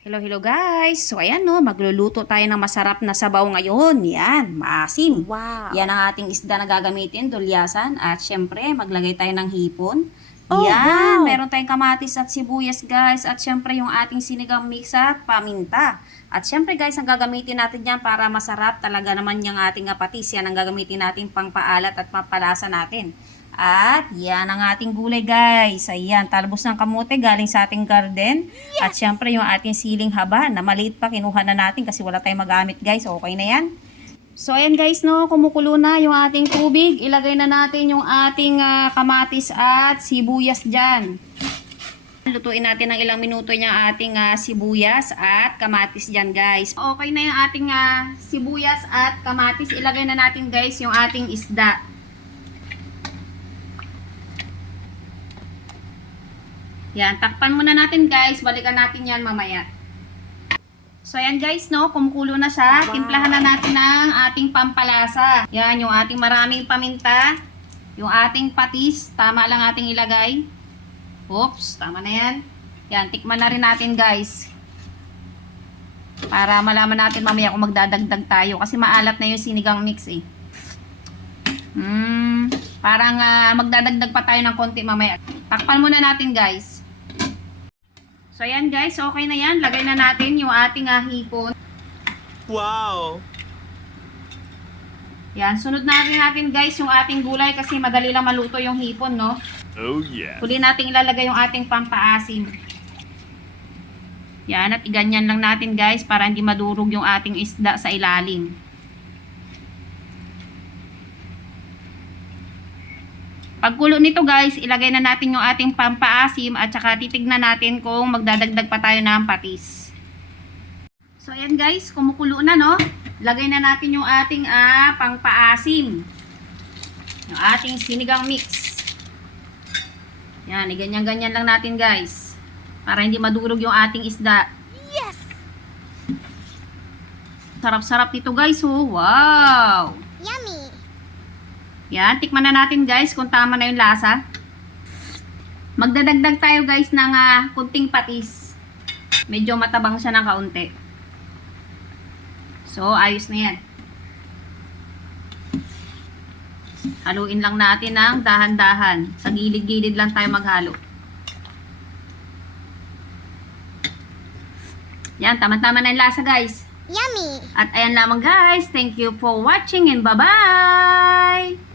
Hello guys! So ayan no, magluluto tayo ng masarap na sabaw ngayon. Yan, maasim. Wow. Yan ang ating isda na gagamitin, dulyasan. At syempre, maglagay tayo ng hipon. Oh, Yan, wow. meron tayong kamatis at sibuyas guys. At syempre yung ating sinigang mix at paminta. At syempre guys, ang gagamitin natin yan para masarap talaga naman yung ating patis. Yan ang gagamitin natin pang paalat at papalasa natin. At yan ang ating gulay guys. Ayan, talbos ng kamote galing sa ating garden. Yes! At syempre yung ating siling haba na maliit pa kinuha na natin kasi wala tayong magamit guys. Okay na yan. So ayan guys no, kumukulo na yung ating tubig. Ilagay na natin yung ating kamatis at sibuyas dyan. Lutuin natin ng ilang minuto yung ating sibuyas at kamatis dyan guys. Okay na yung ating sibuyas at kamatis. Ilagay na natin guys yung ating isda. Yan, takpan muna natin guys. Balikan natin yan mamaya. So yan guys, no, kumukulo na siya. Wow. Timplahan na natin ng ating pampalasa. Yan, yung ating maraming paminta. Yung ating patis. Tama lang ating ilagay. Oops, tama na yan. Yan, tikman na rin natin guys. Para malaman natin mamaya kung magdadagdag tayo. Kasi maalat na yung sinigang mix eh. Parang magdadagdag pa tayo ng konti mamaya. Takpan muna natin guys. So ayan guys, okay na yan. Lagay na natin yung ating hipon. Wow. Yan, sunod na natin guys yung ating gulay kasi madali lang maluto yung hipon, no? Oh yeah. Huli natin ilalagay yung ating pampaasim. Yan, at iganyan lang natin guys para hindi madurog yung ating isda sa ilalim. Pagkulo nito guys, ilagay na natin yung ating pampaasim at saka titignan natin kung magdadagdag pa tayo ng patis. So ayan guys, kumukulo na no. Lagay na natin yung ating pampaasim. Yung ating sinigang mix. Yan, ganyan-ganyan lang natin guys. Para hindi madurog yung ating isda. Yes. Sarap-sarap nito guys, oh. Wow! Yummy. Yan, tikman na natin guys kung tama na yung lasa. Magdadagdag tayo guys ng kunting patis. Medyo matabang siya ng kaunti. So, ayos na yan. Haluin lang natin ng dahan-dahan. Sa gilid-gilid lang tayo maghalo. Yan, tama-tama na yung lasa guys. Yummy. At ayan lamang guys. Thank you for watching and bye-bye!